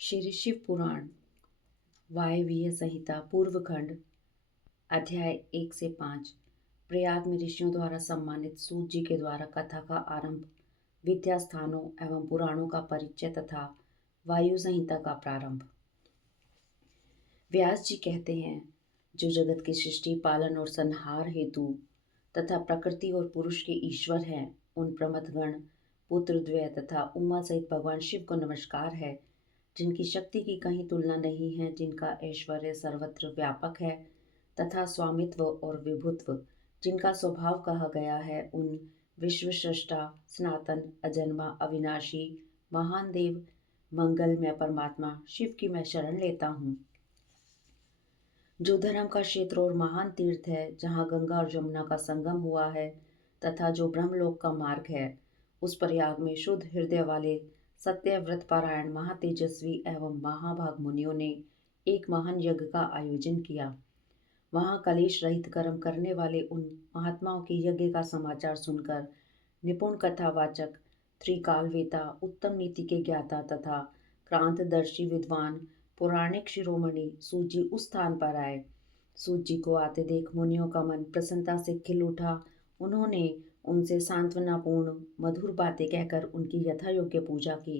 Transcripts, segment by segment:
श्री शिव पुराण वायवीय संहिता पूर्व खंड अध्याय 1 से 5। प्रयाग में ऋषियों द्वारा सम्मानित सूत जी के द्वारा कथा का आरंभ, विद्या स्थानों एवं पुराणों का परिचय तथा वायु संहिता का प्रारंभ। व्यास जी कहते हैं, जो जगत की सृष्टि, पालन और संहार हेतु तथा प्रकृति और पुरुष के ईश्वर हैं, उन प्रमथगण, पुत्रद्वय तथा उमा सहित भगवान शिव को नमस्कार है, जिनकी शक्ति की कहीं तुलना नहीं है, जिनका ऐश्वर्य सर्वत्र व्यापक है तथा स्वामित्व और विभुत्व जिनका स्वभाव कहा गया है, उन विश्वसृष्टा, सनातन, अजन्मा, अविनाशी, महान देव, मंगलमय परमात्मा शिव की मैं शरण लेता हूँ। जो धर्म का क्षेत्र और महान तीर्थ है, जहाँ गंगा और यमुना का संगम हुआ है तथा जो ब्रह्मलोक का मार्ग है, उस प्रयाग में शुद्ध हृदय वाले सत्यव्रत पारायण महातेजस्वी एवं महाभाग मुनियों ने एक महान यज्ञ का आयोजन किया। वहां कलेश रहित कर्म करने वाले उन महात्माओं के यज्ञ का समाचार सुनकर निपुण कथावाचक, त्रिकालवेता, उत्तम नीति के ज्ञाता तथा क्रांतदर्शी विद्वान पौराणिक शिरोमणि सूत जी उस स्थान पर आए। सूत जी को आते देख मुनियों का मन प्रसन्नता से खिल उठा। उन्होंने उनसे सांत्वनापूर्ण मधुर बातें कहकर उनकी यथायोग्य पूजा की।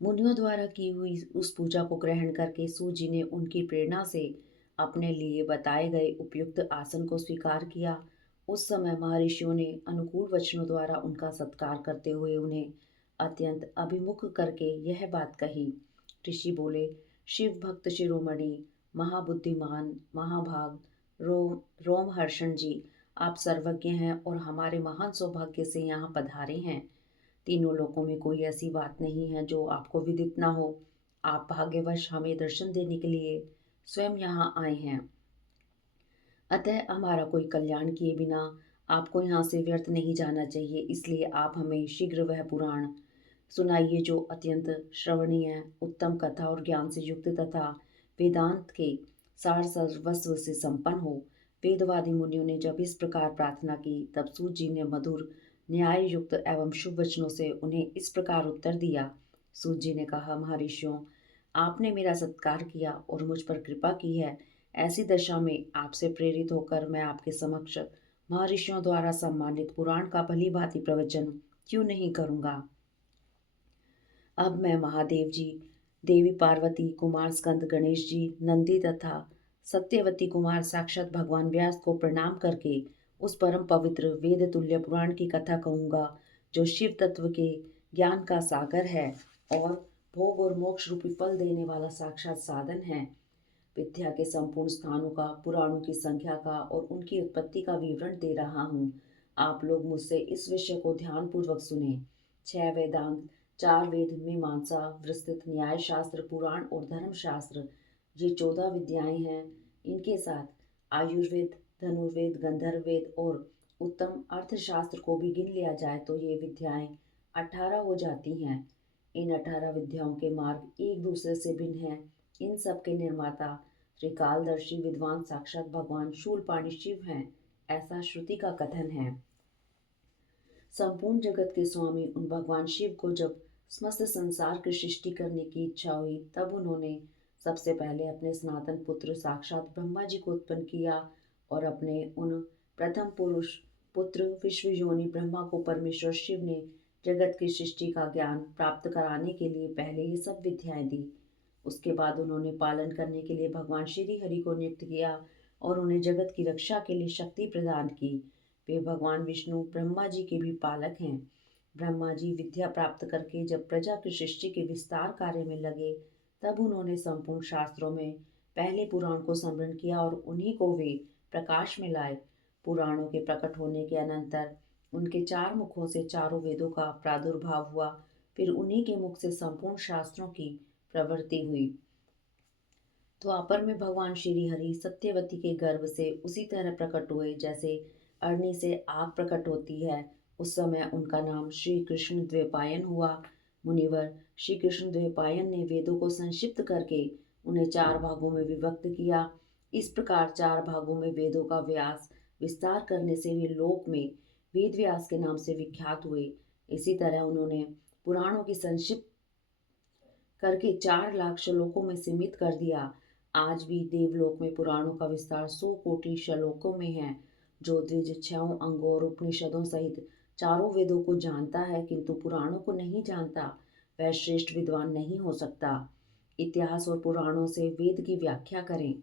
मुनियों द्वारा की हुई उस पूजा को ग्रहण करके सूत जी ने उनकी प्रेरणा से अपने लिए बताए गए उपयुक्त आसन को स्वीकार किया। उस समय महर्षियों ने अनुकूल वचनों द्वारा उनका सत्कार करते हुए उन्हें अत्यंत अभिमुख करके यह बात कही। ऋषि बोले, शिव भक्त शिरोमणि, महाबुद्धिमान, महाभाग, रोमहर्षण जी, आप सर्वज्ञ हैं और हमारे महान सौभाग्य से यहाँ पधारे हैं। तीनों लोकों में कोई ऐसी बात नहीं है जो आपको विदित ना हो। आप भाग्यवश हमें दर्शन देने के लिए स्वयं यहाँ आए हैं। अतः हमारा कोई कल्याण किए बिना आपको यहाँ से व्यर्थ नहीं जाना चाहिए। इसलिए आप हमें शीघ्र वह पुराण सुनाइए जो अत्यंत श्रवणीय, उत्तम कथा और ज्ञान से युक्त तथा वेदांत के सार सर्वस्व से संपन्न हो। वेदवादी मुनियों ने जब इस प्रकार प्रार्थना की, तब सूत जी ने मधुर, न्याय युक्त एवं शुभ वचनों से उन्हें इस प्रकार उत्तर दिया। सूत जी ने कहा, महर्षियों, आपने मेरा सत्कार किया और मुझ पर कृपा की है। ऐसी दशा में आपसे प्रेरित होकर मैं आपके समक्ष महर्षियों द्वारा सम्मानित पुराण का भली भांति प्रवचन क्यों नहीं करूँगा। अब मैं महादेव जी, देवी पार्वती, कुमार स्कंद गणेश जी, नंदी तथा सत्यवती कुमार साक्षात भगवान व्यास को प्रणाम करके उस परम पवित्र वेद तुल्य पुराण की कथा कहूँगा, जो शिव तत्व के ज्ञान का सागर है और भोग और मोक्ष रूपी फल देने वाला साक्षात साधन है। विद्या के संपूर्ण स्थानों का, पुराणों की संख्या का और उनकी उत्पत्ति का विवरण दे रहा हूँ। आप लोग मुझसे इस विषय को ध्यानपूर्वक सुने। 6 वेदांत, 4 वेद, मीमांसा, विस्तृत न्याय शास्त्र, पुराण और धर्मशास्त्र, ये 14 विद्याएं हैं। इनके साथ आयुर्वेद, धनुर्वेद, गंधर्व वेद और उत्तम अर्थशास्त्र को भी गिन लिया जाए तो ये विद्याएं 18 हो जाती हैं। इन 18 विद्याओं के मार्ग एक दूसरे से भिन्न हैं। इन सब के निर्माता त्रिकालदर्शी विद्वान साक्षात भगवान शूलपाणि शिव हैं, ऐसा श्रुति का कथन है। संपूर्ण जगत के स्वामी उन भगवान शिव को जब समस्त संसार की सृष्टि करने की इच्छा हुई, तब उन्होंने सबसे पहले अपने सनातन पुत्र साक्षात ब्रह्मा जी को उत्पन्न किया और अपने उन प्रथम पुरुष पुत्र विश्व योनि ब्रह्मा को परमेश्वर शिव ने जगत की सृष्टि का ज्ञान प्राप्त कराने के लिए पहले ये सब विद्याएं दी। उसके बाद उन्होंने पालन करने के लिए भगवान श्री हरि को नियुक्त किया और उन्हें जगत की रक्षा के लिए शक्ति प्रदान की। वे भगवान विष्णु ब्रह्मा जी के भी पालक हैं। ब्रह्मा जी विद्या प्राप्त करके जब प्रजा की सृष्टि के विस्तार कार्य में लगे, तब उन्होंने संपूर्ण शास्त्रों में पहले पुराण को स्मरण किया और उन्हीं को वे प्रकाश में लाए। पुराणों के प्रकट होने के अनंतर उनके 4 मुखों से चारों वेदों का प्रादुर्भाव हुआ। फिर उन्हीं के मुख से संपूर्ण शास्त्रों की प्रवृत्ति हुई। द्वापर में भगवान श्री हरि सत्यवती के गर्भ से उसी तरह प्रकट हुए जैसे अग्नि से आग प्रकट होती है। उस समय उनका नाम श्री कृष्ण द्वैपायन हुआ। मुनिवर श्री कृष्ण द्वैपायन ने वेदों को संक्षिप्त करके उन्हें 4 भागों में विभक्त किया। इस प्रकार 4 भागों में वेदों का व्यास विस्तार करने से वे लोक में वेद व्यास के नाम से विख्यात हुए। इसी तरह उन्होंने पुराणों की संक्षिप्त करके 4 लाख श्लोकों में सीमित कर दिया। आज भी देवलोक में पुराणों का विस्तार 100 कोटि श्लोकों में है। जो द्विज 6 अंगों और उपनिषदों सहित चारों वेदों को जानता है किंतु पुराणों को नहीं जानता, वह श्रेष्ठ विद्वान नहीं हो सकता। इतिहास और पुराणों से वेद की व्याख्या करें।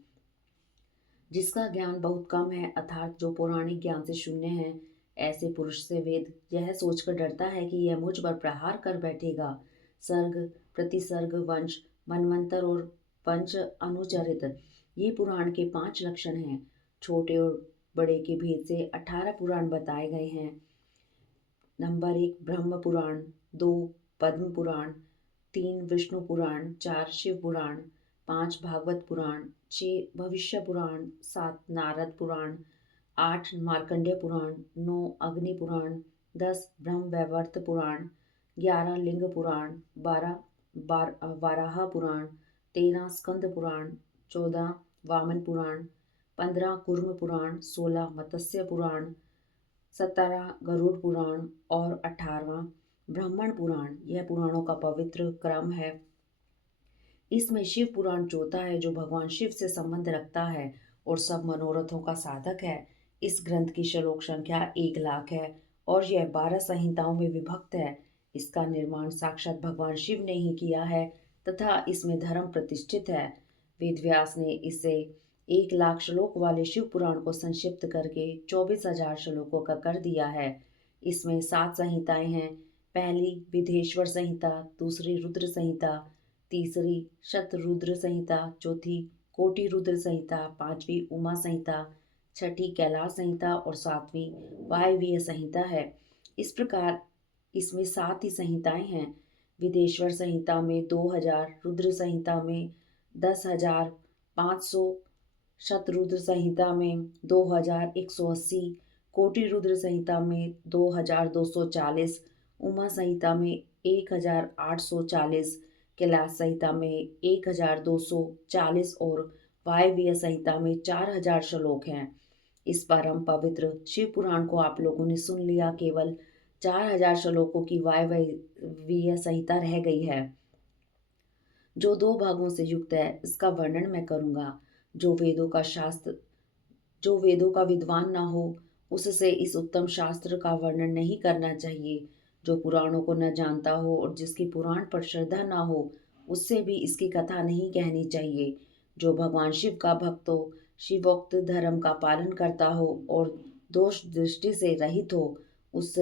जिसका ज्ञान बहुत कम है अर्थात जो पौराणिक ज्ञान से शून्य है, ऐसे पुरुष से वेद यह सोचकर डरता है कि यह मुझ पर प्रहार कर बैठेगा। सर्ग, प्रतिसर्ग, वंश, मनवंतर और पंच अनुचरित, ये पुराण के 5 लक्षण हैं। छोटे और बड़े के भेद से 18 पुराण बताए गए हैं। नंबर 1 ब्रह्म पुराण, 2 पद्म पुराण, 3 विष्णु पुराण, 4 शिव पुराण, 5 भागवत पुराण, 6 भविष्य पुराण, 7 नारद पुराण, 8 मार्कंडेय पुराण, 9 अग्नि पुराण, 10 ब्रह्म वैवर्त पुराण, 11 लिंग पुराण, 12 वाराह पुराण, 13 स्कंद पुराण, 14 वामन पुराण, 15 कूर्म पुराण, 16 मत्स्य पुराण, 17 गरुड़ पुराण और 18वां ब्राह्मण पुराण। यह पुराणों का पवित्र क्रम है। इसमें शिव पुराण चौथा है जो भगवान शिव से संबंध रखता है और सब मनोरथों का साधक है। इस ग्रंथ की श्लोक संख्या 1 लाख है और यह 12 संहिताओं में विभक्त है। इसका निर्माण साक्षात भगवान शिव ने ही किया है तथा इसमें धर्म प्रतिष्ठित है। वेदव्यास ने इसे 1 लाख श्लोक वाले शिव पुराण को संक्षिप्त करके 24,000 श्लोकों का कर दिया है। इसमें 7 संहिताएं हैं। पहली विधेश्वर संहिता, दूसरी रुद्र संहिता, तीसरी शतरुद्र संहिता, चौथी कोटि रुद्र संहिता, पांचवी उमा संहिता, छठी कैलाश संहिता और सातवीं वायवीय संहिता है। इस प्रकार इसमें 7 ही संहिताएं हैं। विदेश्वर संहिता में 2000, रुद्र संहिता में 10,500, शतरुद्र संहिता में 2180, कोटि रुद्र संहिता में 2240, उमा संहिता में 1840, कैलाश संहिता में 1240 और वायव्य संहिता में 4000 श्लोक हैं। इस परम पवित्र शिव पुराण को आप लोगों ने सुन लिया। केवल 4000 श्लोकों की वायव्य संहिता रह गई है जो 2 भागों से युक्त है। इसका वर्णन मैं करूंगा। जो वेदों का विद्वान ना हो उससे इस उत्तम शास्त्र का वर्णन नहीं करना चाहिए। जो पुराणों को न जानता हो और जिसकी पुराण पर श्रद्धा ना हो उससे भी इसकी कथा नहीं कहनी चाहिए। जो भगवान शिव का भक्त हो, शिवोक्त धर्म का पालन करता हो और दोष दृष्टि से रहित हो, उस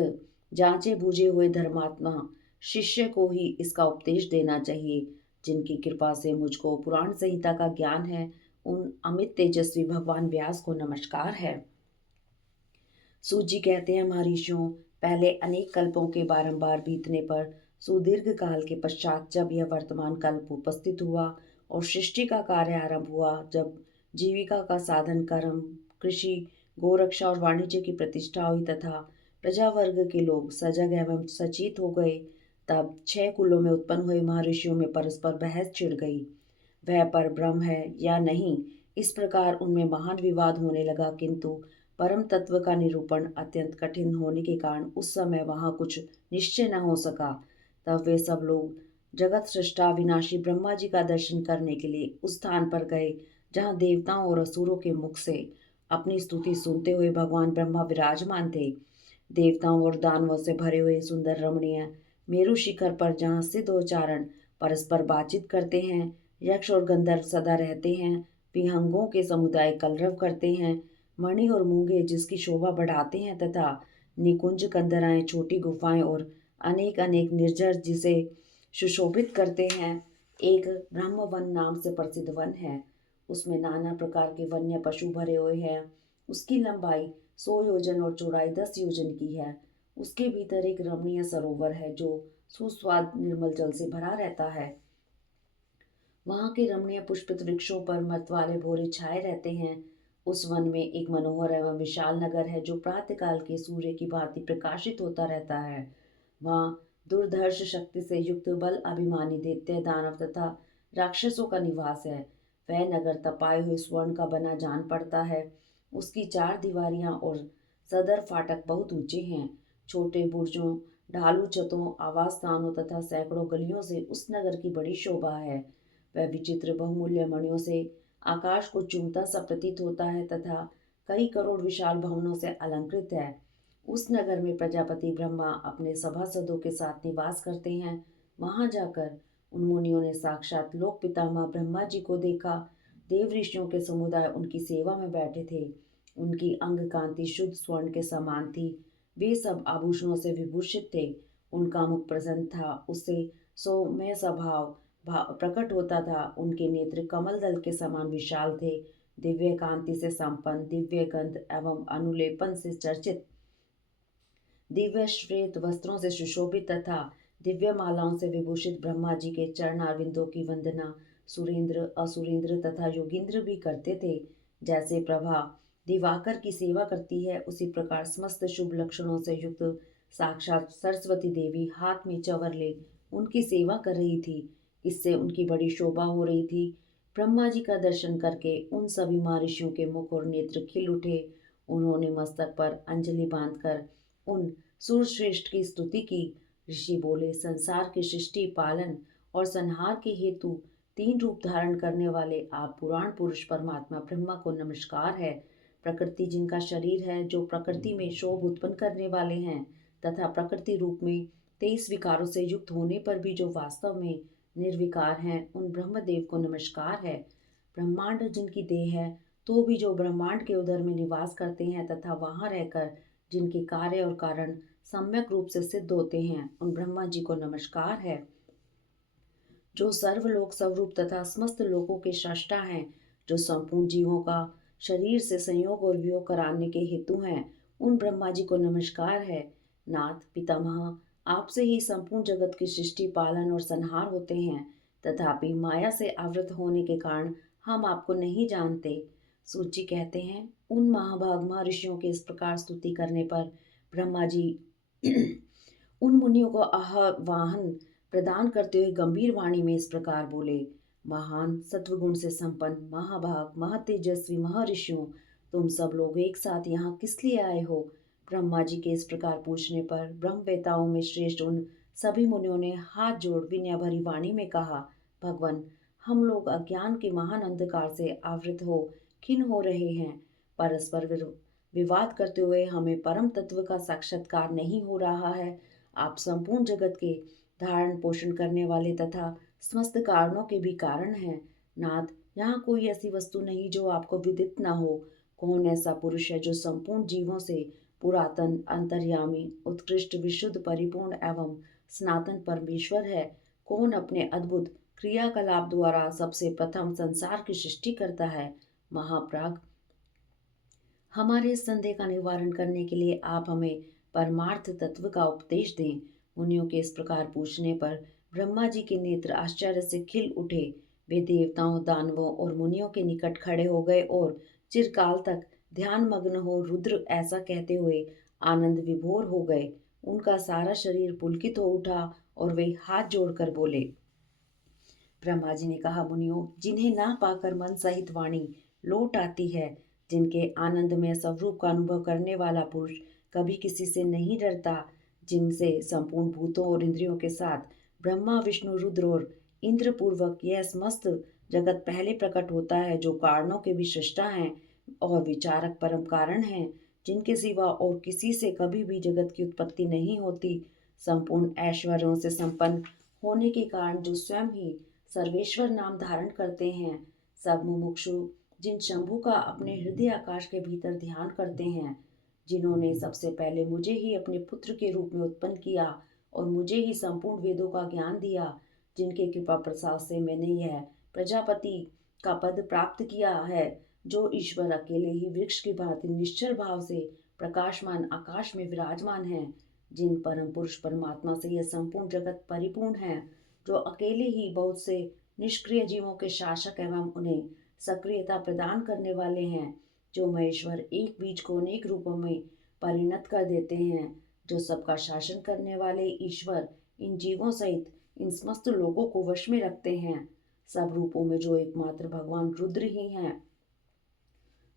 जांचे बूझे हुए धर्मात्मा शिष्य को ही इसका उपदेश देना चाहिए। जिनकी कृपा से मुझको पुराण संहिता का ज्ञान है, उन अमित तेजस्वी भगवान व्यास को नमस्कार है। सूत जी कहते हैं, महर्षियों, पहले अनेक कल्पों के बारंबार बीतने पर सुदीर्घ काल के पश्चात जब यह वर्तमान कल्प उपस्थित हुआ और सृष्टि का कार्य आरंभ हुआ, जब जीविका का साधन कर्म, कृषि, गोरक्षा और वाणिज्य की प्रतिष्ठा हुई तथा प्रजा वर्ग के लोग सजग एवं सचेत हो गए, तब 6 कुलों में उत्पन्न हुए महर्षियों में परस्पर बहस छिड़ गई। वह पर ब्रह्म है या नहीं, इस प्रकार उनमें महान विवाद होने लगा। किंतु परम तत्व का निरूपण अत्यंत कठिन होने के कारण उस समय वहां कुछ निश्चय न हो सका। तब वे सब लोग जगत सृष्टा विनाशी ब्रह्मा जी का दर्शन करने के लिए उस स्थान पर गए जहाँ देवताओं और असुरों के मुख से अपनी स्तुति सुनते हुए भगवान ब्रह्मा विराजमान थे। देवताओं और दानवों से भरे हुए सुंदर रमणीय मेरु शिखर पर जहाँ सिद्धोच्चारण परस्पर बातचीत करते हैं, यक्ष और गंधर्व सदा रहते हैं, विहंगों के समुदाय कलरव करते हैं, मणि और मूंगे जिसकी शोभा बढ़ाते हैं तथा निकुंज कंदराएं, छोटी गुफाएं और अनेक अनेक निर्जर जिसे सुशोभित करते हैं, एक ब्रह्म वन नाम से प्रसिद्ध वन है। उसमें नाना प्रकार के वन्य पशु भरे हुए हैं। उसकी लंबाई 100 योजन और चौड़ाई 10 योजन की है। उसके भीतर एक रमणीय सरोवर है जो सुस्वाद निर्मल जल से भरा रहता है। वहां के रमणीय पुष्पित वृक्षों पर मतवाले भोरे छाए रहते हैं। उस वन में एक मनोहर एवं विशाल नगर है जो प्रातःकाल के सूर्य की भांति प्रकाशित होता रहता है। वहां दुर्धर्ष शक्ति से युक्त बल अभिमानी दैत्य, दानव तथा राक्षसों का निवास है। वह नगर तपाए हुए स्वर्ण का बना जान पड़ता है। उसकी 4 दीवारियां और सदर फाटक बहुत ऊंचे हैं। छोटे बुर्जों, ढालू छतों, आवास स्थानों तथा सैकड़ों गलियों से उस नगर की बड़ी शोभा है। वह विचित्र बहुमूल्य मणियों से आकाश को चूमता सा प्रतीत होता है तथा कई करोड़ विशाल भवनों से अलंकृत है। उस नगर में प्रजापति ब्रह्मा अपने सभासदों के साथ निवास करते हैं। वहां जाकर उन मुनियों ने साक्षात लोक पितामह ब्रह्मा जी को देखा। देव ऋषियों के समुदाय उनकी सेवा में बैठे थे। उनकी अंग कांति शुद्ध स्वर्ण के समान थी। वे सब आभूषणों से विभूषित थे। उनका मुख प्रसन्न था, उससे सौम्य स्वभाव प्रकट होता था। उनके नेत्र कमल दल के समान विशाल थे। दिव्य कांति से संपन्न, दिव्य गंध एवं अनुलेपन से चर्चित, दिव्य श्वेत वस्त्रों से सुशोभित तथा दिव्य मालाओं से विभूषित ब्रह्मा जी के चरणारविंदों की वंदना सुरेंद्र, असुरेंद्र तथा योगींद्र भी करते थे। जैसे प्रभा दिवाकर की सेवा करती है, उसी प्रकार समस्त शुभ लक्षणों से युक्त साक्षात सरस्वती देवी हाथ में चंवर ले उनकी सेवा कर रही थी। इससे उनकी बड़ी शोभा हो रही थी। ब्रह्मा जी का दर्शन करके उन सभी महर्षियों के मुख और नेत्र खिल उठे। उन्होंने मस्तक पर अंजलि बांधकर उन सूरश्रेष्ठ की स्तुति की। ऋषि बोले, संसार की सृष्टि, पालन और संहार के हेतु तीन रूप धारण करने वाले आप पुराण पुरुष परमात्मा ब्रह्मा को नमस्कार है। प्रकृति जिनका शरीर है, जो प्रकृति में शोभ उत्पन्न करने वाले हैं तथा प्रकृति रूप में 23 विकारों से युक्त होने पर भी जो वास्तव में निर्विकार हैं, उन ब्रह्मदेव को नमस्कार है। ब्रह्मांड जिनकी देह है, तो भी जो ब्रह्मांड के उदर में निवास करते हैं तथा वहां रहकर जिनके कार्य और कारण सम्यक रूप से सिद्ध होते हैं, उन ब्रह्मा जी को नमस्कार है। जो सर्वलोक स्वरूप तथा समस्त लोकों के सृष्टा हैं, जो संपूर्ण जीवों का शरीर से संयोग और वियोग कराने के हेतु हैं, उन ब्रह्मा जी को नमस्कार है। नाथ पितामह, आपसे ही संपूर्ण जगत की सृष्टि, पालन और संहार होते हैं, तथापि माया से आवृत होने के कारण हम आपको नहीं जानते। सूत जी कहते हैं, उन महाभाग महर्षियों के इस प्रकार स्तुति करने पर ब्रह्मा जी उन मुनियों को आह्वान प्रदान करते हुए गंभीर वाणी में इस प्रकार बोले, महान सत्वगुण से संपन्न महाभाग महातेजस्वी महर्षियों, तुम सब लोग एक साथ यहाँ किस लिए आए हो? ब्रह्मा जी के इस प्रकार पूछने पर ब्रह्मवेताओं में श्रेष्ठ उन सभी मुनियों ने हाथ जोड़ विनय भरी वाणी में कहा, भगवान, हम लोग अज्ञान के महान अंधकार से आवृत हो खिन्न हो रहे हैं। परस्पर विवाद करते हुए हमें परम तत्व का साक्षात्कार नहीं हो रहा है। आप संपूर्ण जगत के धारण पोषण करने वाले तथा समस्त कारणों के भी कारण हैं। नाथ, यहाँ कोई ऐसी वस्तु नहीं जो आपको विदित न हो। कौन ऐसा पुरुष है जो संपूर्ण जीवों से पुरातन, अंतर्यामी, उत्कृष्ट, विशुद्ध, परिपूर्ण एवं सनातन परमेश्वर है? कौन अपने अद्भुत क्रियाकलाप द्वारा सबसे प्रथम संसार की सृष्टि करता है? महाप्राग, हमारे इस संदेह का निवारण करने के लिए आप हमें परमार्थ तत्व का उपदेश दें। मुनियों के इस प्रकार पूछने पर ब्रह्मा जी के नेत्र आश्चर्य से खिल उठे। वे देवताओं, दानवों और मुनियों के निकट खड़े हो गए और चिरकाल तक ध्यान मग्न हो रुद्र ऐसा कहते हुए आनंद विभोर हो गए। उनका सारा शरीर पुलकित हो उठा और वे हाथ जोड़कर बोले। ब्रह्मा जी ने कहा, मुनियों, जिन्हें ना पाकर मन सहित वाणी लौट आती है, जिनके आनंद में स्वरूप का अनुभव करने वाला पुरुष कभी किसी से नहीं डरता, जिनसे संपूर्ण भूतों और इंद्रियों के साथ ब्रह्मा, विष्णु, रुद्र और इंद्र पूर्वक यह समस्त जगत पहले प्रकट होता है, जो कारणों के भी सृष्टा हैं और विचारक परम कारण हैं, जिनके सिवा और किसी से कभी भी जगत की उत्पत्ति नहीं होती, संपूर्ण ऐश्वर्यों से संपन्न होने के कारण जो स्वयं ही सर्वेश्वर नाम धारण करते हैं, सब मुमुक्षु जिन शंभु का अपने हृदय आकाश के भीतर ध्यान करते हैं, जिन्होंने सबसे पहले मुझे ही अपने पुत्र के रूप में उत्पन्न किया और मुझे ही संपूर्ण वेदों का ज्ञान दिया, जिनके कृपा प्रसाद से मैंने यह प्रजापति का पद प्राप्त किया है, जो ईश्वर अकेले ही वृक्ष की भांति निश्चल भाव से प्रकाशमान आकाश में विराजमान है, जिन परम पुरुष परमात्मा से यह संपूर्ण जगत परिपूर्ण है, जो अकेले ही बहुत से निष्क्रिय जीवों के शासक एवं उन्हें सक्रियता प्रदान करने वाले हैं, जो महेश्वर एक बीज को अनेक रूपों में परिणत कर देते हैं, जो सबका शासन करने वाले ईश्वर इन जीवों सहित इन समस्त लोगों को वश में रखते हैं, सब रूपों में जो एकमात्र भगवान रुद्र ही हैं,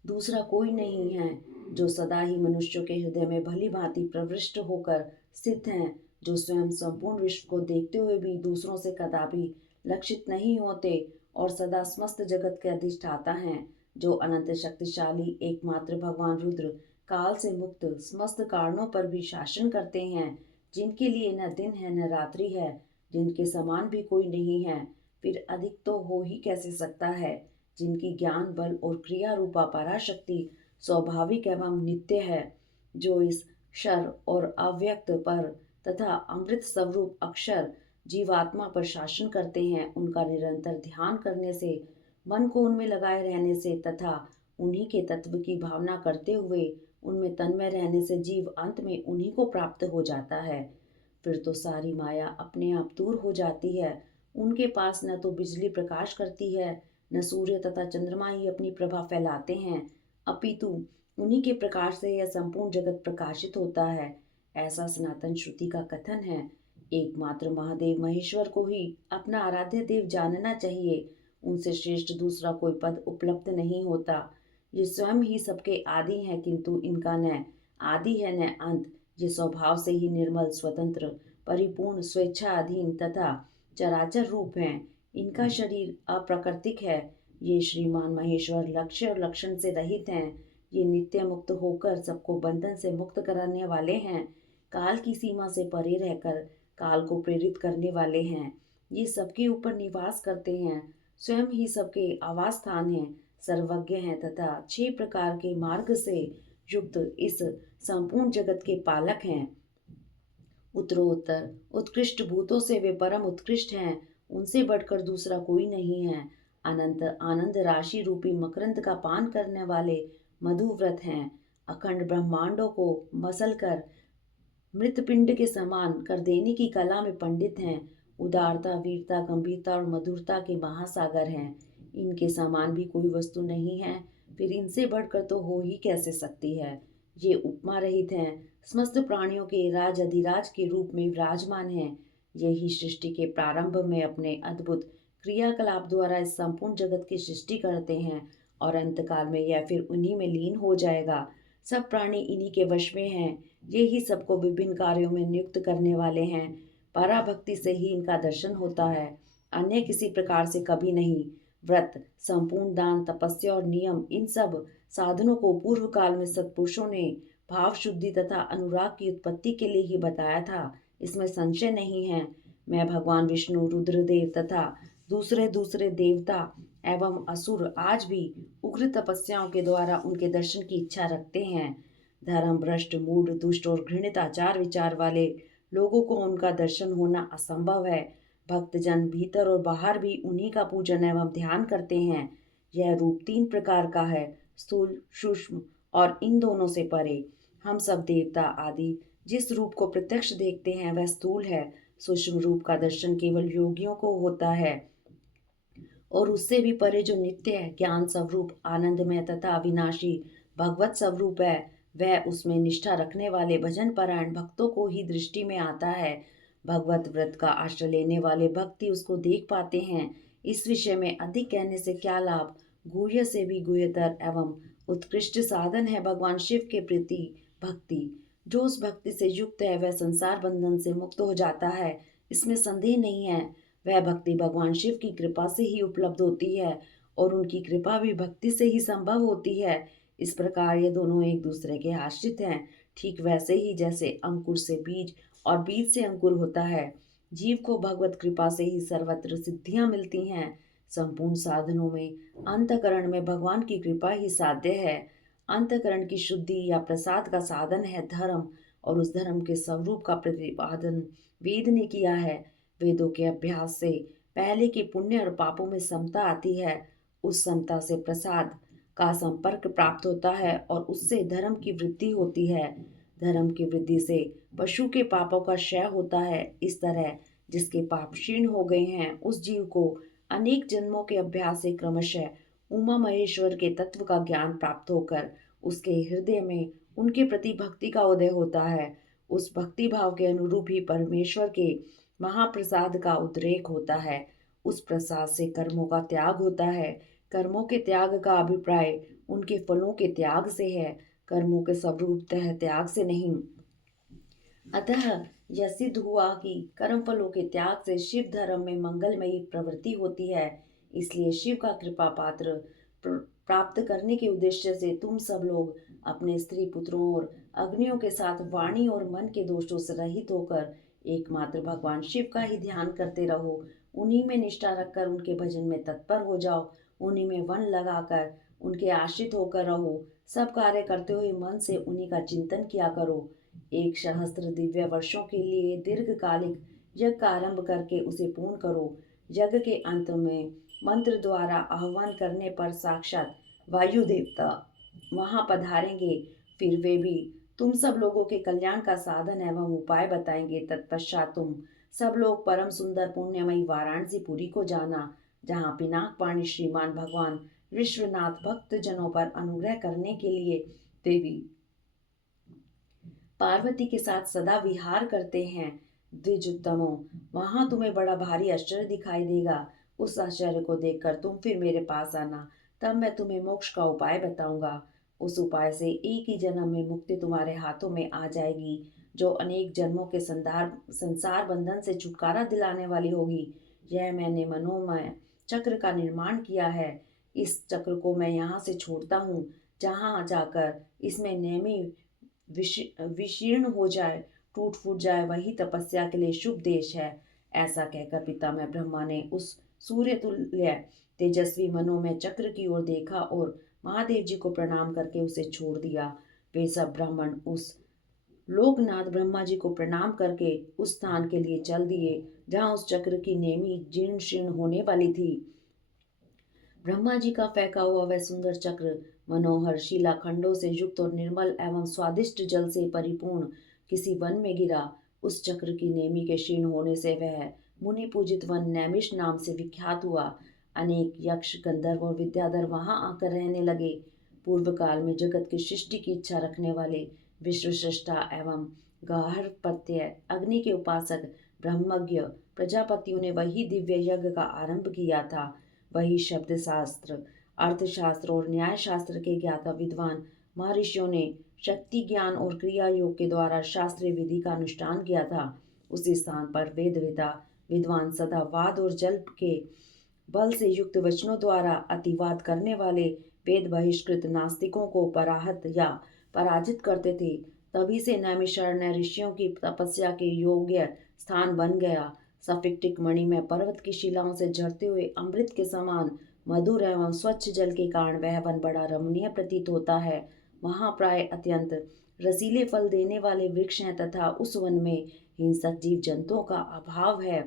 दूसरा कोई नहीं है, जो सदा ही मनुष्यों के हृदय में भली भांति प्रविष्ट होकर स्थित हैं, जो स्वयं संपूर्ण विश्व को देखते हुए भी दूसरों से कदापि लक्षित नहीं होते और सदा समस्त जगत के अधिष्ठाता हैं, जो अनंत शक्तिशाली एकमात्र भगवान रुद्र काल से मुक्त समस्त कारणों पर भी शासन करते हैं, जिनके लिए न दिन है न रात्रि है, जिनके समान भी कोई नहीं है, फिर अधिक तो हो ही कैसे सकता है, जिनकी ज्ञान बल और क्रिया रूपा पराशक्ति स्वाभाविक एवं नित्य है, जो इस क्षर और अव्यक्त पर तथा अमृत स्वरूप अक्षर जीवात्मा पर शासन करते हैं। उनका निरंतर ध्यान करने से, मन को उनमें लगाए रहने से तथा उन्हीं के तत्व की भावना करते हुए उनमें तन्मय रहने से जीव अंत में उन्हीं को प्राप्त हो जाता है। फिर तो सारी माया अपने आप दूर हो जाती है। उनके पास न तो बिजली प्रकाश करती है, न सूर्य तथा चंद्रमा ही अपनी प्रभा फैलाते हैं, अपितु उन्हीं के प्रकाश से यह संपूर्ण जगत प्रकाशित होता है। ऐसा सनातन श्रुति का कथन है। एकमात्र महादेव महेश्वर को ही अपना आराध्य देव जानना चाहिए। उनसे श्रेष्ठ दूसरा कोई पद उपलब्ध नहीं होता। ये स्वयं ही सबके आदि हैं, किंतु इनका न आदि है न अंत। ये स्वभाव से ही निर्मल, स्वतंत्र, परिपूर्ण, स्वेच्छाधीन तथा चराचर रूप हैं। इनका शरीर अप्राकृतिक है। ये श्रीमान महेश्वर लक्ष्य और लक्षण से रहित हैं। ये नित्य मुक्त होकर सबको बंधन से मुक्त कराने वाले हैं। काल की सीमा से परे रहकर काल को प्रेरित करने वाले हैं। ये सबके ऊपर निवास करते हैं, स्वयं ही सबके आवास स्थान हैं, सर्वज्ञ हैं तथा 6 प्रकार के मार्ग से युक्त इस संपूर्ण जगत के पालक हैं। उत्तरोत्तर उत्कृष्ट भूतों से वे परम उत्कृष्ट हैं। उनसे बढ़कर दूसरा कोई नहीं है। अनंत आनंद राशि रूपी मकरंद का पान करने वाले मधुव्रत हैं। अखंड ब्रह्मांडों को मसल कर मृतपिंड के समान कर देने की कला में पंडित हैं। उदारता, वीरता, गंभीरता और मधुरता के महासागर हैं। इनके समान भी कोई वस्तु नहीं है, फिर इनसे बढ़कर तो हो ही कैसे सकती है। ये उपमा रहित हैं, समस्त प्राणियों के राज अधिराज के रूप में विराजमान हैं। यही सृष्टि के प्रारंभ में अपने अद्भुत क्रियाकलाप द्वारा इस संपूर्ण जगत की सृष्टि करते हैं और अंतकाल में यह फिर उन्हीं में लीन हो जाएगा। सब प्राणी इन्हीं के वश में हैं। ये ही सबको विभिन्न कार्यों में नियुक्त करने वाले हैं। पराभक्ति से ही इनका दर्शन होता है, अन्य किसी प्रकार से कभी नहीं। व्रत, संपूर्ण दान, तपस्या और नियम, इन सब साधनों को पूर्व काल में सत्पुरुषों ने भाव शुद्धि तथा अनुराग की उत्पत्ति के लिए ही बताया था, इसमें संशय नहीं है। मैं भगवान विष्णु, रुद्रदेव तथा दूसरे दूसरे देवता एवं असुर आज भी उग्र तपस्याओं के द्वारा उनके दर्शन की इच्छा रखते हैं। धर्म भ्रष्ट, मूढ़, दुष्ट और घृणित आचार विचार वाले लोगों को उनका दर्शन होना असंभव है। भक्तजन भीतर और बाहर भी उन्हीं का पूजन एवं ध्यान करते हैं। यह रूप 3 प्रकार का है, स्थूल, सूक्ष्म और इन दोनों से परे। हम सब देवता आदि जिस रूप को प्रत्यक्ष देखते हैं वह स्थूल है। सूक्ष्म रूप का दर्शन केवल योगियों को होता है और उससे भी परे जो नित्य है, ज्ञान स्वरूप, आनंदमय तथा अविनाशी भगवत स्वरूप है, वह उसमें निष्ठा रखने वाले भजन परायण भक्तों को ही दृष्टि में आता है। भगवत व्रत का आश्रय लेने वाले भक्ति उसको देख पाते हैं। इस विषय में अधिक कहने से क्या लाभ। गुह्य से भी गुह्यतर एवं उत्कृष्ट साधन है भगवान शिव के प्रति भक्ति। जो उस भक्ति से युक्त है वह संसार बंधन से मुक्त हो जाता है, इसमें संदेह नहीं है। वह भक्ति भगवान शिव की कृपा से ही उपलब्ध होती है और उनकी कृपा भी भक्ति से ही संभव होती है। इस प्रकार ये दोनों एक दूसरे के आश्रित हैं, ठीक वैसे ही जैसे अंकुर से बीज और बीज से अंकुर होता है। जीव को भगवत कृपा से ही सर्वत्र सिद्धियां मिलती हैं। संपूर्ण साधनों में अंतःकरण में भगवान की कृपा ही साध्य है। अंतःकरण की शुद्धि या प्रसाद का साधन है धर्म, और उस धर्म के स्वरूप का प्रतिपादन वेद ने किया है। वेदों के अभ्यास से पहले के पुण्य और पापों में समता आती है। उस समता से प्रसाद का संपर्क प्राप्त होता है और उससे धर्म की वृद्धि होती है। धर्म की वृद्धि से पशु के पापों का क्षय होता है। इस तरह जिसके पाप क्षीण हो गए हैं उस जीव को अनेक जन्मों के अभ्यास से क्रमशः उमा महेश्वर के तत्व का ज्ञान प्राप्त होकर उसके हृदय में उनके प्रति भक्ति का उदय होता है। उस भक्ति भाव के अनुरूप ही परमेश्वर के महाप्रसाद का उद्रेक होता है। उस प्रसाद से कर्मों का त्याग होता है। कर्मों के त्याग का अभिप्राय उनके फलों के त्याग से है, कर्मों के स्वरूपतः त्याग से नहीं। अतः यह सिद्ध हुआ कि कर्म फलों के त्याग से शिव धर्म में मंगलमयी प्रवृत्ति होती है। इसलिए शिव का कृपा पात्र प्राप्त करने के उद्देश्य से तुम सब लोग अपने स्त्री पुत्रों और अग्नियों के साथ वाणी और मन के दोषों से रहित होकर एकमात्र भगवान शिव का ही ध्यान करते रहो। उन्हीं में निष्ठा रखकर उनके भजन में तत्पर हो जाओ। उन्हीं में मन लगाकर उनके आश्रित होकर रहो। सब कार्य करते हुए मन से उन्हीं का चिंतन किया करो। 1 सहस्त्र दिव्य वर्षों के लिए दीर्घकालिक यज्ञ का आरंभ करके उसे पूर्ण करो। यज्ञ के अंत में मंत्र द्वारा आह्वान करने पर साक्षात वायु देवता वहां पधारेंगे। फिर वे भी तुम सब लोगों के कल्याण का साधन एवं उपाय बताएंगे। तत्पश्चात तुम सब लोग परम सुंदर पुण्यमयी वाराणसीपुरी को जाना, जहाँ पिनाक पाणी श्रीमान भगवान विश्वनाथ भक्त जनों पर अनुग्रह करने के लिए देवी पार्वती के साथ सदा विहार करते हैं। द्विजोत्तमो, वहां तुम्हें बड़ा भारी आश्चर्य दिखाई देगा। उस आश्चर्य को देखकर तुम फिर मेरे पास आना, तब मैं तुम्हें मोक्ष का उपाय बताऊंगा। उस उपाय से एक ही जन्म में मुक्ति तुम्हारे हाथों में आ जाएगी, जो अनेक जन्मों के संसार बंधन से छुटकारा दिलाने वाली होगी। यह मैंने मनोमय चक्र का निर्माण किया है। इस चक्र को मैं यहाँ से छोड़ता हूँ। जहाँ जाकर इसमें नेमी विशीर्ण हो जाए, टूट फूट जाए, वही तपस्या के लिए शुभ देश है। ऐसा कहकर पितामह ब्रह्मा ने उस सूर्य तुल्य तेजस्वी मनोमय चक्र की ओर देखा और महादेव जी को प्रणाम करके उसे छोड़ दिया। वे सब ब्राह्मण उस लोकनाथ ब्रह्मा जी को प्रणाम करके उस स्थान के लिए चल दिए जहाँ उस चक्र की नेमी जीर्ण शीर्ण होने वाली थी। ब्रह्मा जी का फेंका हुआ वह सुंदर चक्र मनोहर शिलाखंडों से युक्त और निर्मल एवं स्वादिष्ट जल से परिपूर्ण किसी वन में गिरा। उस चक्र की नेमी के क्षीण होने से वह मुनि पूजित वन नैमिष नाम से विख्यात हुआ। अनेक यक्ष गंधर्व और विद्याधर वहां आकर रहने लगे। पूर्व काल में जगत की सृष्टि की इच्छा रखने वाले विश्वसृष्टा एवं गार्हपत्य अग्नि के उपासक ब्रह्मज्ञ प्रजापतियों ने वही दिव्य यज्ञ का आरंभ किया था। वही शब्द शास्त्र, अर्थशास्त्र और न्याय शास्त्र के ज्ञाता विद्वान महर्षियों ने शक्ति ज्ञान और क्रिया योग के द्वारा शास्त्रीय विधि का अनुष्ठान किया था। उसी स्थान पर वेदविदा विद्वान सदा वाद और जल्प के बल से युक्त वचनों द्वारा अतिवाद करने वाले वेद बहिष्कृत नास्तिकों को पराहत या पराजित करते थे। तभी से नैमिषारण्य ऋषियों की तपस्या के योग्य स्थान बन गया। सफिक्टिक मणि में पर्वत की शिलाओं से झरते हुए अमृत के समान मधुर एवं स्वच्छ जल के कारण वह वन बड़ा रमणीय प्रतीत होता है। वहाँ प्राय अत्यंत रसीले फल देने वाले वृक्ष हैं तथा उस वन में हिंसक जीव जंतुओं का अभाव है।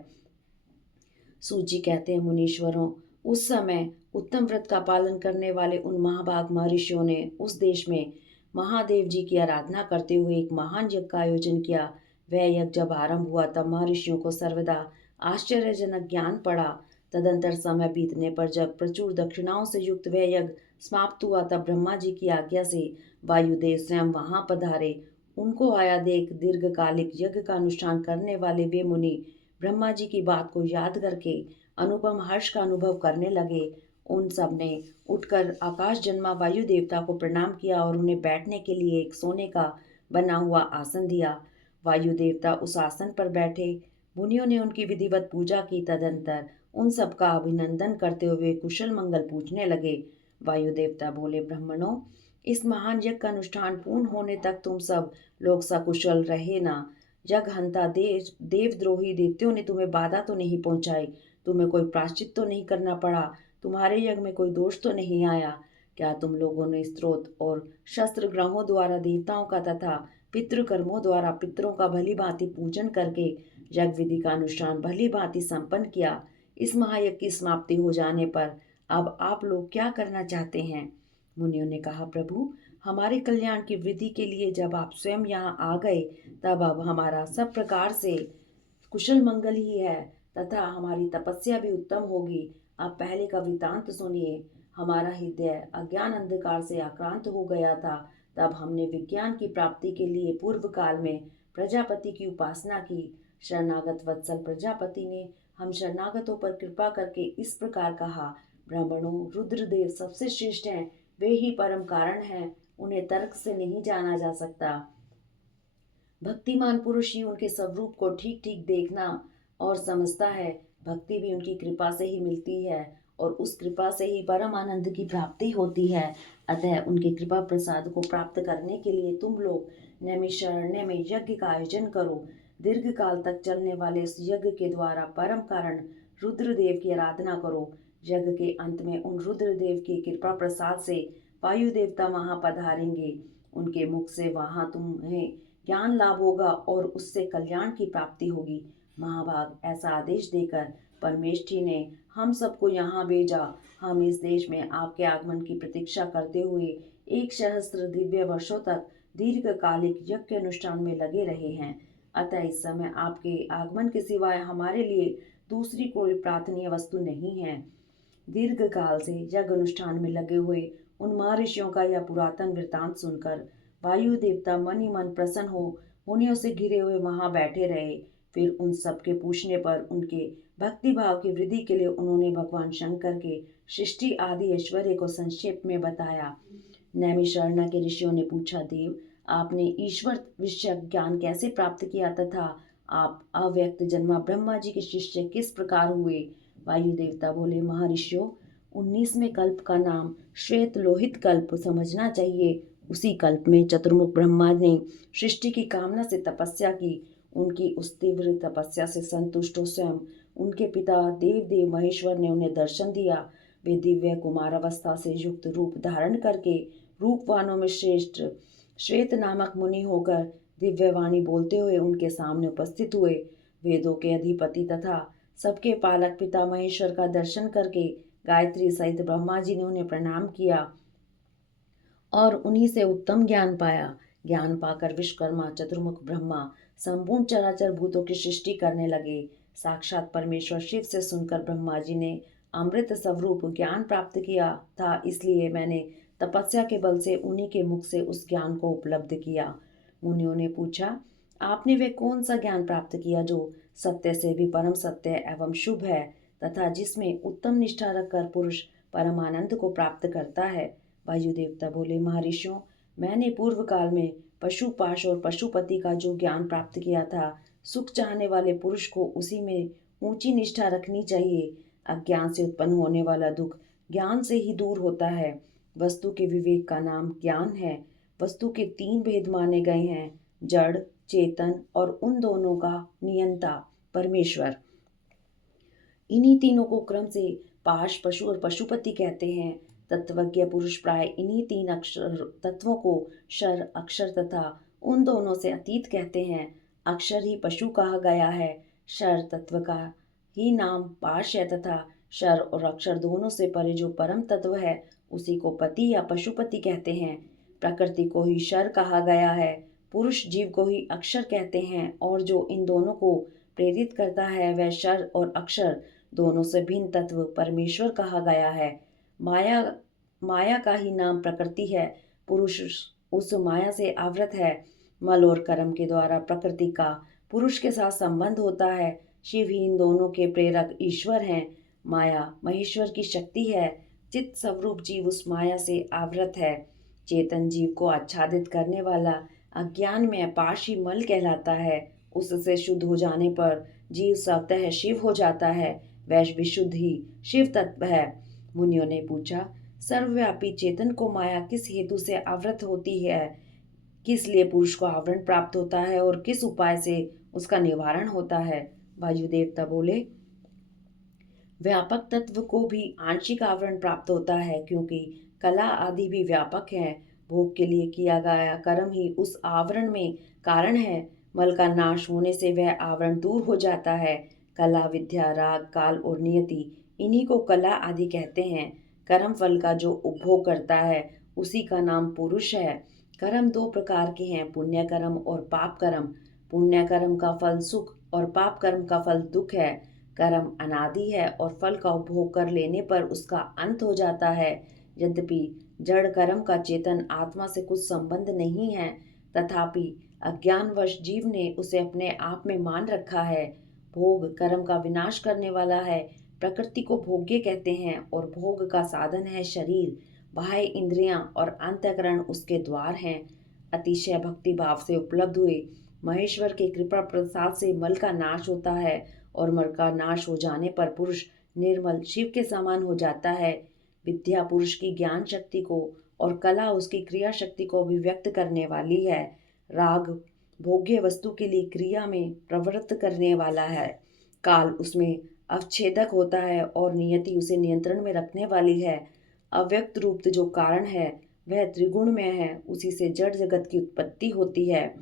सूची कहते हैं, मुनीश्वरों, उस समय उत्तम व्रत का पालन करने वाले उन महाभाग महर्षियों ने उस देश में महादेव जी की आराधना करते हुए एक महान यज्ञ का आयोजन किया। वह यज्ञ जब आरंभ हुआ तब महर्षियों को सर्वदा आश्चर्यजनक ज्ञान पड़ा। तदंतर समय बीतने पर जब प्रचुर दक्षिणाओं से युक्त वह यज्ञ समाप्त हुआ तब ब्रह्मा जी की आज्ञा से वायुदेव स्वयं वहां पधारे। उनको आया देख दीर्घकालिक यज्ञ का अनुष्ठान करने वाले वे मुनि ब्रह्मा जी की बात को याद करके अनुपम हर्ष का अनुभव करने लगे। उन सब ने उठकर आकाश जन्मा वायु देवता को प्रणाम किया और उन्हें बैठने के लिए एक सोने का बना हुआ आसन दिया। वायु देवता उस आसन पर बैठे। मुनियों ने उनकी विधिवत पूजा की। तदंतर उन सब का अभिनंदन करते हुए कुशल मंगल पूछने लगे। वायु देवता बोले, ब्राह्मणों, इस महान यज्ञ का अनुष्ठान पूर्ण होने तक तुम सब लोग सकुशल रहे ना। यज्ञहंता देवद्रोही दैत्यों ने तुम्हें बाधा तो नहीं पहुंचाई? तुम्हें कोई प्रायश्चित तो नहीं करना पड़ा? तुम्हारे यज्ञ में कोई दोष तो नहीं आया? क्या तुम लोगों ने स्त्रोत और शस्त्र ग्रहों द्वारा देवताओं का तथा पितृकर्मों द्वारा पितरों का भली भांति पूजन करके यज्ञ विधि का अनुष्ठान भली भांति संपन्न किया? इस महायज्ञ की समाप्ति हो जाने पर अब आप लोग क्या करना चाहते हैं? मुनियों ने कहा, प्रभु, हमारे कल्याण की वृद्धि के लिए जब आप स्वयं यहाँ आ गए तब अब हमारा सब प्रकार से कुशल मंगल ही है तथा हमारी तपस्या भी उत्तम होगी। आप पहले का वृतांत सुनिए। हमारा हृदय अज्ञान अंधकार से आक्रांत हो गया था। तब हमने विज्ञान की प्राप्ति के लिए पूर्व काल में प्रजापति की उपासना की। शरणागत वत्सल प्रजापति ने हम शरणागतों पर कृपा करके इस प्रकार कहा, ब्राह्मणों, रुद्रदेव सबसे श्रेष्ठ हैं। वे ही परम कारण हैं। उन्हें तर्क से नहीं जाना जा सकता। भक्तिमान पुरुष ही उनके स्वरूप को ठीक ठीक देखना और समझता है। भक्ति भी उनकी कृपा से ही मिलती है और उस कृपा से ही परम आनंद की प्राप्ति होती है। अतः उनके कृपा प्रसाद को प्राप्त करने के लिए तुम लोग नैमिषारण्य में यज्ञ का आयोजन करो। दीर्घ काल तक चलने वाले इस यज्ञ के द्वारा परम कारण रुद्रदेव की आराधना करो। यज्ञ के अंत में उन रुद्रदेव की कृपा प्रसाद से वायु देवता वहां पधारेंगे। उनके मुख से वहां तुम्हें ज्ञान लाभ होगा और उससे कल्याण की प्राप्ति होगी। महाभाग, ऐसा आदेश देकर परमेष्ठी ने हम सबको यहाँ भेजा। हम इस देश में आपके आगमन की प्रतीक्षा करते हुए 1 सहस्त्र दिव्य वर्षों तक दीर्घकालिक यज्ञ अनुष्ठान में लगे रहे हैं। अतः इस समय आपके आगमन के सिवाय हमारे लिए दूसरी कोई प्रार्थनीय वस्तु नहीं है। दीर्घ काल से यज्ञ अनुष्ठान में लगे हुए उन महर्षियों का यह पुरातन वृतांत सुनकर वायु देवता मन ही मन प्रसन्न हो मुनियों से घिरे हुए वहां बैठे रहे। फिर उन सबके पूछने पर उनके भक्ति भाव की वृद्धि के लिए उन्होंने भगवान शंकर के सृष्टि आदि ऐश्वर्य को संक्षेप में बताया। नैमिषारण्य के ऋषियों ने पूछा, देव, आपने ईश्वर विषयक ज्ञान कैसे प्राप्त किया तथा आप अव्यक्त जन्मा ब्रह्मा जी के शिष्य किस प्रकार हुए? वायु देवता बोले, महर्षियों, 19वें कल्प का नाम श्वेत लोहित कल्प समझना चाहिए। उसी कल्प में चतुर्मुख ब्रह्मा ने सृष्टि की कामना से तपस्या की। उनकी उस तीव्र तपस्या से संतुष्ट हो स्वयं उनके पिता देव महेश्वर ने उन्हें दर्शन दिया। वे दिव्य कुमारावस्था से युक्त रूप धारण करके रूपवानों में श्रेष्ठ श्वेत नामक मुनि होकर दिव्यवाणी बोलते हुए उनके सामने उपस्थित हुए। वेदों के अधिपति तथा सबके पालक पिता महेश्वर का दर्शन करके गायत्री सहित ब्रह्मा जी ने उन्हें प्रणाम किया और उन्हीं से उत्तम ज्ञान पाया। ज्ञान पाकर विश्वकर्मा चतुर्मुख ब्रह्मा संपूर्ण चराचर भूतों की सृष्टि करने लगे। साक्षात परमेश्वर शिव से सुनकर ब्रह्मा जी ने अमृत स्वरूप ज्ञान प्राप्त किया था, इसलिए मैंने तपस्या के बल से उन्हीं के मुख से उस ज्ञान को उपलब्ध किया। मुनियों ने पूछा, आपने वे कौन सा ज्ञान प्राप्त किया जो सत्य से भी परम सत्य एवं शुभ है तथा जिसमें उत्तम निष्ठा रखकर पुरुष परमानंद को प्राप्त करता है? वायु देवता बोले, महर्षियों, मैंने पूर्व काल में पशुपाश और पशुपति का जो ज्ञान प्राप्त किया था, सुख चाहने वाले पुरुष को उसी में ऊंची निष्ठा रखनी चाहिए। अज्ञान से उत्पन्न होने वाला दुख ज्ञान से ही दूर होता है। वस्तु के विवेक का नाम ज्ञान है। वस्तु के 3 भेद माने गए हैं, जड़, चेतन और उन दोनों का नियंता परमेश्वर। इन्हीं तीनों को क्रम से पाश, पशु और पशुपति कहते हैं। तत्वज्ञ पुरुष प्राय इन्हीं 3 अक्षर तत्वों को क्षर, अक्षर तथा उन दोनों से अतीत कहते हैं। अक्षर ही पशु कहा गया है। क्षर तत्व का ही नाम पाश है तथा क्षर और अक्षर दोनों से परे जो परम तत्व है उसी को पति या पशुपति कहते हैं। प्रकृति को ही क्षर कहा गया है। पुरुष जीव को ही अक्षर कहते हैं और जो इन दोनों को प्रेरित करता है वह क्षर और अक्षर दोनों से भिन्न तत्व परमेश्वर कहा गया है। माया का ही नाम प्रकृति है। पुरुष उस माया से आवृत है। मल और कर्म के द्वारा प्रकृति का पुरुष के साथ संबंध होता है। शिव ही इन दोनों के प्रेरक ईश्वर हैं। माया महेश्वर की शक्ति है। चित्त स्वरूप जीव उस माया से आवृत है। चेतन जीव को आच्छादित करने वाला अज्ञान में पाशी मल कहलाता है। उससे शुद्ध हो जाने पर जीव स्वतः शिव हो जाता है। वह विशुद्ध ही शिव तत्व है। मुनियों ने पूछा, सर्वव्यापी चेतन को माया किस हेतु से आवृत होती है? किस लिए पुरुष को आवरण प्राप्त होता है और किस उपाय से उसका निवारण होता है? वायु देवता बोले, व्यापक तत्व को भी आंशिक आवरण प्राप्त होता है, क्योंकि कला आदि भी व्यापक है। भोग के लिए किया गया कर्म ही उस आवरण में कारण है। मल का नाश होने से वह आवरण दूर हो जाता है। कला, विद्या, राग, काल और नियति, इन्हीं को कला आदि कहते हैं। कर्म फल का जो उपभोग करता है उसी का नाम पुरुष है। कर्म 2 प्रकार के हैं, पुण्य कर्म और पाप कर्म। पुण्य कर्म का फल सुख और पाप कर्म का फल दुख है। कर्म अनादि है और फल का उपभोग कर लेने पर उसका अंत हो जाता है। यद्यपि जड़ कर्म का चेतन आत्मा से कुछ संबंध नहीं है, तथापि अज्ञानवश जीव ने उसे अपने आप में मान रखा है। भोग कर्म का विनाश करने वाला है। प्रकृति को भोग्य कहते हैं और भोग का साधन है शरीर। बाह्य इंद्रियां और अंतःकरण उसके द्वार हैं। अतिशय भक्ति भाव से उपलब्ध हुए महेश्वर के कृपा प्रसाद से मल का नाश होता है और मल का नाश हो जाने पर पुरुष निर्मल शिव के समान हो जाता है। विद्या पुरुष की ज्ञान शक्ति को और कला उसकी क्रिया शक्ति को अभिव्यक्त करने वाली है। राग भोग्य वस्तु के लिए क्रिया में प्रवृत्त करने वाला है। काल उसमें अवच्छेदक होता है और नियति उसे नियंत्रण में रखने वाली है। अव्यक्त रूप जो कारण है वह त्रिगुणमय है, उसी से जड़ जगत की उत्पत्ति होती है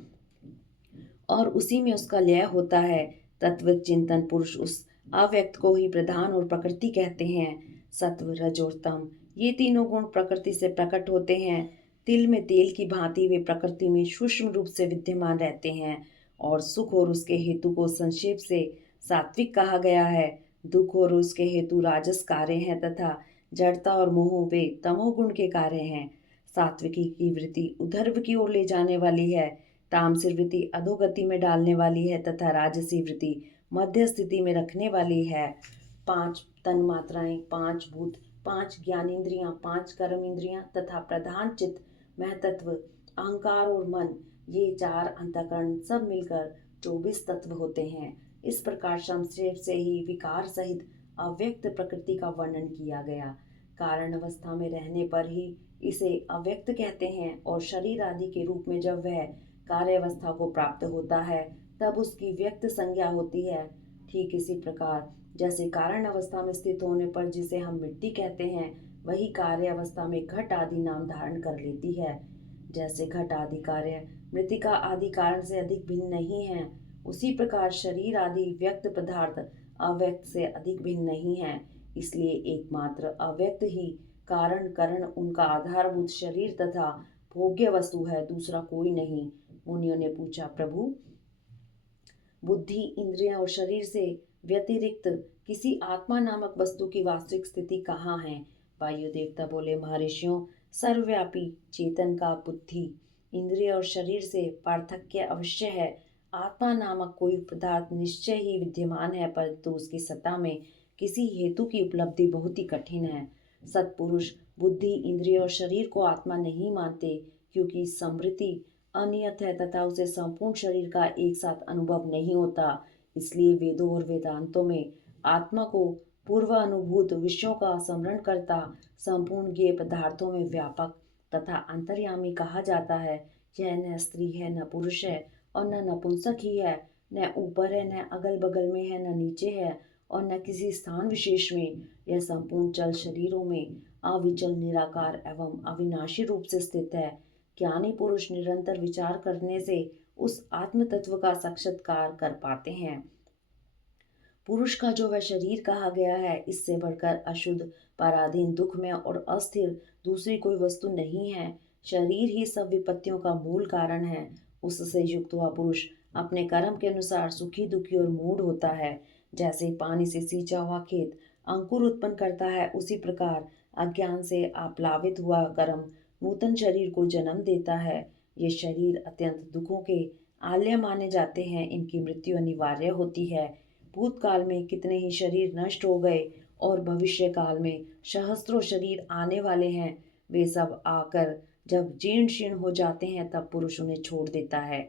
और उसी में उसका लय होता है। तत्व चिंतन पुरुष उस अव्यक्त को ही प्रधान और प्रकृति कहते हैं। सत्व रज और तम ये तीनों गुण प्रकृति से प्रकट होते हैं। तिल में तेल की भांति वे प्रकृति में सूक्ष्म रूप से विद्यमान रहते हैं और सुख और उसके हेतु को संक्षेप से सात्विक कहा गया है। दुख और उसके हेतु राजस कार्य हैं तथा जड़ता और मोह वे तमोगुण के कार्य हैं। सात्विकी की वृत्ति ऊर्ध्व की ओर ले जाने वाली है, तामसी वृत्ति अधोगति में डालने वाली है तथा राजसी वृत्ति मध्य स्थिति में रखने वाली है। 5 तन मात्राएं, 5 भूत, 5 ज्ञानेंद्रियां, 5 कर्म इंद्रियां तथा प्रधान चित्त महतत्व अहंकार और मन ये 4 अंतःकरण सब मिलकर 24 तत्व होते हैं। इस प्रकार संक्षेप से ही विकार सहित अव्यक्त प्रकृति का वर्णन किया गया। कारण अवस्था में रहने पर ही इसे अव्यक्त कहते हैं और शरीर आदि के रूप में जब वह कार्य अवस्था को प्राप्त होता है तब उसकी व्यक्त संज्ञा होती है। ठीक इसी प्रकार जैसे कारण अवस्था में स्थित होने पर जिसे हम मिट्टी कहते हैं वही कार्य अवस्था में घट आदि नाम धारण कर लेती है। जैसे घट आदि कार्य मृतिका आदि कारण से अधिक भिन्न नहीं है, उसी प्रकार शरीर आदि व्यक्त पदार्थ अव्यक्त से अधिक भिन्न नहीं है। इसलिए एकमात्र अव्यक्त ही कारण करण उनका आधारभूत शरीर तथा भोग्य वस्तु है, दूसरा कोई नहीं। मुनियों ने पूछा, प्रभु बुद्धि इंद्रियां और शरीर से व्यतिरिक्त किसी आत्मा नामक वस्तु की वास्तविक स्थिति कहाँ है? वायु देवता बोले, महर्षियों सर्वव्यापी चेतन का बुद्धि इंद्रिय और शरीर से पार्थक्य अवश्य है। आत्मा नामक कोई पदार्थ निश्चय ही विद्यमान है, परंतु उसकी सत्ता में किसी हेतु की उपलब्धि बहुत ही कठिन है। सत्पुरुष बुद्धि इंद्रिय और शरीर को आत्मा नहीं मानते, क्योंकि समृद्धि अनियत है तथा उसे संपूर्ण शरीर का एक साथ अनुभव नहीं होता। इसलिए वेदों और वेदांतों में आत्मा को पूर्व अनुभूत विषयों का स्मरण करता संपूर्ण ज्ञेय पदार्थों में व्यापक तथा अंतर्यामी कहा जाता है। यह न स्त्री है, न पुरुष है और न नपुंसक ही है, न ऊपर है, न अगल बगल में है, न नीचे है और न किसी स्थान विशेष में। यह संपूर्ण चल शरीरों में अविचल निराकार एवं अविनाशी रूप से स्थित है। ज्ञानी पुरुष निरंतर विचार करने से उस आत्म तत्व का साक्षात्कार कर पाते हैं। पुरुष का जो वह शरीर कहा गया है, इससे बढ़कर अशुद्ध पराधीन दुख में और अस्थिर दूसरी कोई वस्तु नहीं है। शरीर ही सब विपत्तियों का मूल कारण है। उससे युक्त हुआ पुरुष अपने कर्म के अनुसार सुखी दुखी और मूढ़ होता है। जैसे पानी से सींचा हुआ खेत अंकुर उत्पन्न करता है, उसी प्रकार अज्ञान से आप्लावित हुआ कर्म नूतन शरीर को जन्म देता है। ये शरीर अत्यंत दुखों के आलय माने जाते हैं, इनकी मृत्यु अनिवार्य होती है। भूतकाल में कितने ही शरीर नष्ट हो गए और भविष्य काल में सहस्त्रों शरीर आने वाले हैं। वे सब आकर जब जीर्ण शीर्ण हो जाते हैं तब पुरुष उन्हें छोड़ देता है।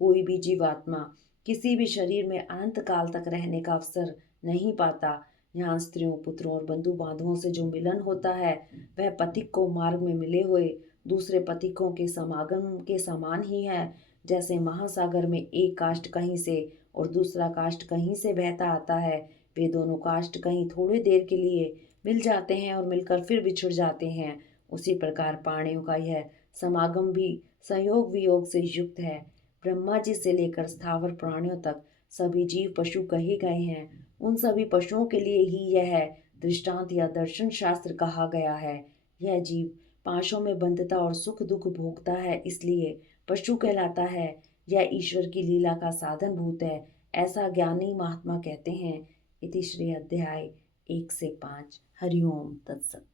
कोई भी जीवात्मा किसी भी शरीर में अनंत काल तक रहने का अवसर नहीं पाता। यहाँ स्त्रियों पुत्रों और बंधु बांधवों से जो मिलन होता है वह पथिक को मार्ग में मिले हुए दूसरे पथिकों के समागम के समान ही है। जैसे महासागर में एक काष्ठ कहीं से और दूसरा काष्ठ कहीं से बहता आता है, वे दोनों काष्ठ कहीं थोड़ी देर के लिए मिल जाते हैं और मिलकर फिर बिछुड़ जाते हैं, उसी प्रकार प्राणियों का यह समागम भी संयोग वियोग से युक्त है। ब्रह्मा जी से लेकर स्थावर प्राणियों तक सभी जीव पशु कहे गए हैं। उन सभी पशुओं के लिए ही यह दृष्टांत या दर्शन शास्त्र कहा गया है। यह जीव पाशों में बंधता और सुख दुख भोगता है, इसलिए पशु कहलाता है। यह ईश्वर की लीला का साधन भूत है, ऐसा ज्ञानी महात्मा कहते हैं। इति श्री अध्याय 1 से 5। हरिओम तत्सत।